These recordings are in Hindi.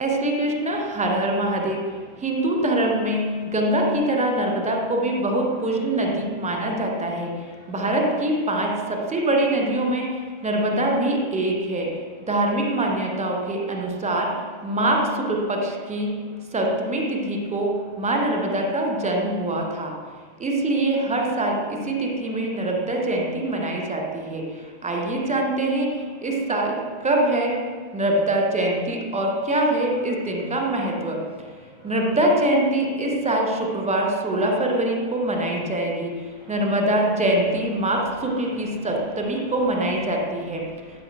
जय श्री कृष्ण। हर हर महादेव। हिंदू धर्म में गंगा की तरह नर्मदा को भी बहुत पूज्य नदी माना जाता है। भारत की 5 सबसे बड़ी नदियों में नर्मदा भी एक है। धार्मिक मान्यताओं के अनुसार माघ शुक्ल पक्ष की सप्तमी तिथि को मां नर्मदा का जन्म हुआ था। इसलिए हर साल इसी तिथि में नर्मदा जयंती मनाई जाती है। आइए जानते हैं इस साल कब है नर्मदा जयंती और क्या है इस दिन का महत्व। नर्मदा जयंती इस साल शुक्रवार 16 फरवरी को मनाई जाएगी। नर्मदा जयंती माघ शुक्ल की सप्तमी को मनाई जाती है।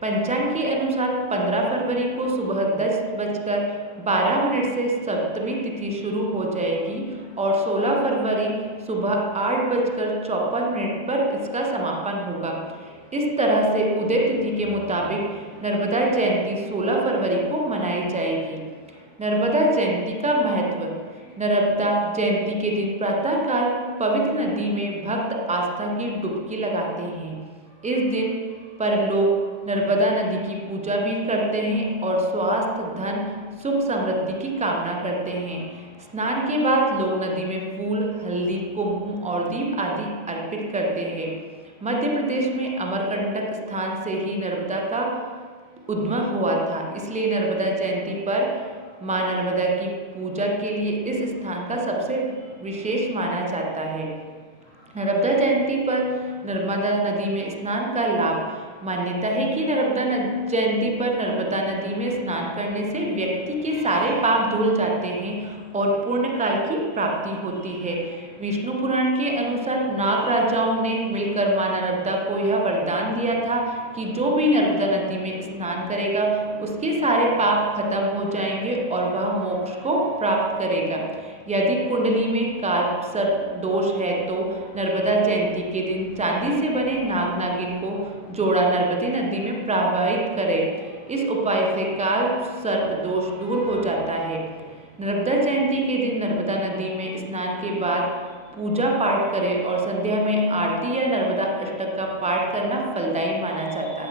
पंचांग के अनुसार 15 फरवरी को सुबह 10:12 से सप्तमी तिथि शुरू हो जाएगी और 16 फरवरी सुबह 8:54 पर इसका समापन होगा। इस तरह से उदय तिथि के मुताबिक नर्मदा जयंती 16 फरवरी को मनाई जाएगी। नर्मदा जयंती का महत्व। नर्मदा जयंती के दिन प्रातःकाल पवित्र नदी में भक्त आस्था की डुबकी लगाते हैं। इस दिन पर लोग नर्मदा नदी की पूजा भी करते हैं और स्वास्थ्य, धन, सुख समृद्धि की कामना करते हैं। स्नान के बाद लोग नदी में फूल, हल्दी, कुमकुम और दीप आदि अर्पित करते हैं। मध्य प्रदेश में अमरकंटक स्थान से ही नर्मदा का उद्गम हुआ था, इसलिए नर्मदा जयंती पर मां नर्मदा की पूजा के लिए इस स्थान का सबसे विशेष माना जाता है। नर्मदा जयंती पर नर्मदा नदी में स्नान का लाभ। मान्यता है कि नर्मदा जयंती पर नर्मदा नदी में स्नान करने से व्यक्ति के सारे पाप धुल जाते हैं और पुण्य काल की प्राप्ति होती है। विष्णु पुराण के अनुसार नाग राजाओं ने मिलकर मां नर्मदा को यह वरदान दिया था कि जो भी नर्मदा नदी में स्नान करेगा उसके सारे पाप खत्म हो जाएंगे और वह मोक्ष को प्राप्त करेगा। यदि कुंडली में काल सर्प दोष है तो नर्मदा जयंती के दिन चांदी से बने नाग नागिन को जोड़ा नर्मदा नदी में प्रवाहित करें। इस उपाय से काल सर्प दोष दूर हो जाता है। नर्मदा जयंती के दिन नर्मदा नदी में स्नान के बाद पूजा पाठ करें और संध्या में आरती या नर्मदा अष्टक का पाठ करना फलदायी माना जाता है।